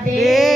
Adeus.